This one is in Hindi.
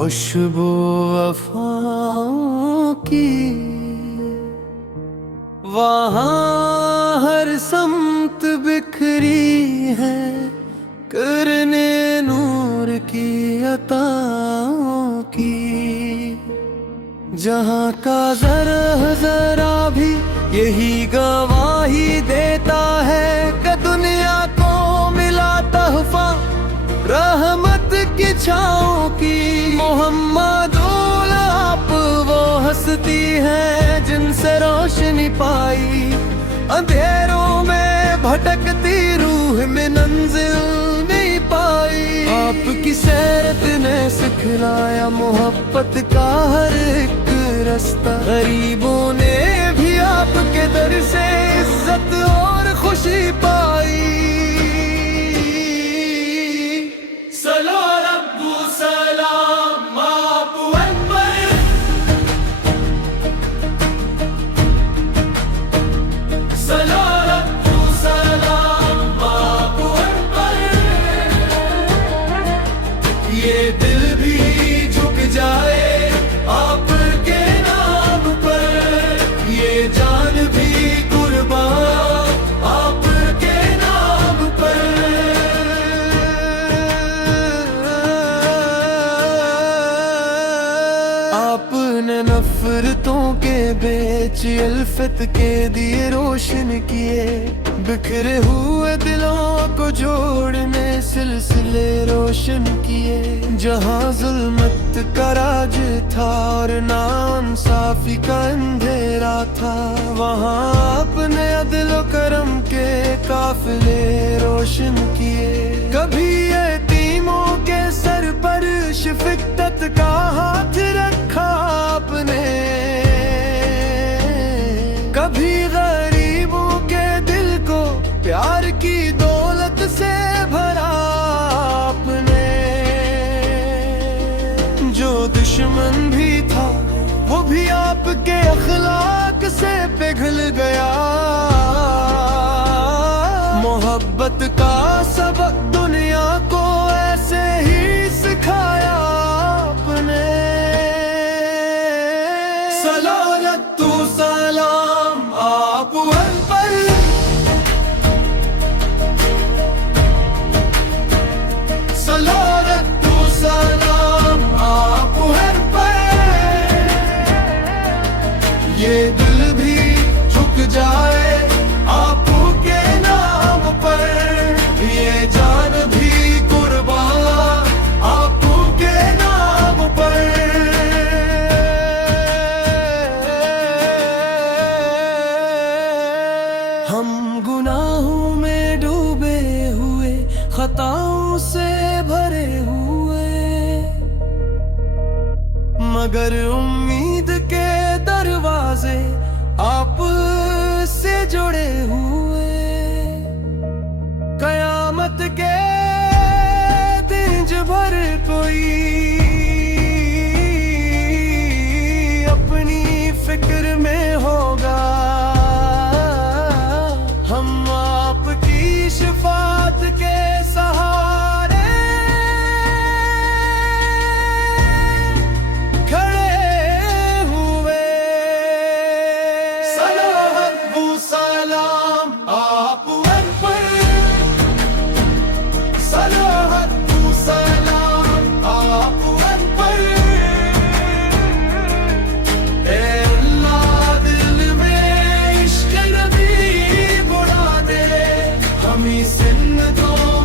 खुशबू वफाओं की वहाँ हर समत बिखरी है, करने नूर की अताओं की। जहाँ का जरा जरा भी यही गवाही देता है कि दुनिया को मिला तहफा रहमत की छाओं की। मोहम्मदुल आप वो हस्ती है जिनसे रोशनी पाई, अंधेरों में भटकती रूह में मंजिल नहीं पाई। आपकी सीरत ने सिखलाया मोहब्बत का हर एक रास्ता, गरीबों ने भी आपके दर से इज्जत और खुशी पाई। सलो रब्बु सलाम आप अकबर, सलो रब्बु सलाम आप अकबर। ये दिल भी झुक जाए आपके नाम पर, ये जान भी कुर्बान आपके नाम पर। आपने नफरतों के बेच अल्फत के दिए रोशन किए, बिखरे हुए दिलों को जोड़ने सिलसिले रोशन किए। जहाँ जुल्मत का राज था और नाइंसाफी का अंधेरा था, वहाँ आपने अदल व करम के काफिले रोशन किए। कभी यतीमों के सर पर शफकत का हाथ रखा आपने, कभी गरीबों के दिल को प्यार की दौलत से भरा आपने। जो दुश्मन भी था वो भी आपके अखलाक से पिघल गया। मोहब्बत का सबक दुनिया को ऐसे ही सिखाया आपने। सलालतु सलाम आप अकबर, सलालतु सलाम आप अकबर। ये दिल भी झुक जाए आपके नाम पर, ये जान भी कुर्बान आपके नाम पर। हम गुनाहों में डूबे हुए, खताओं से भरे हुए, मगर उम्मीद के दरवाजे आप से जुड़े हुए। कयामत के दिन जब भर कोई अपनी फिक्र में होगा, हम आपकी शफाअत के सहारे खड़े हुए। सलावतु सलाम आप अकबर, सलावतु सलाम आप अकबर। ए अल्लाह दिल में इश्क नबी बुला दे, हमें सिंदों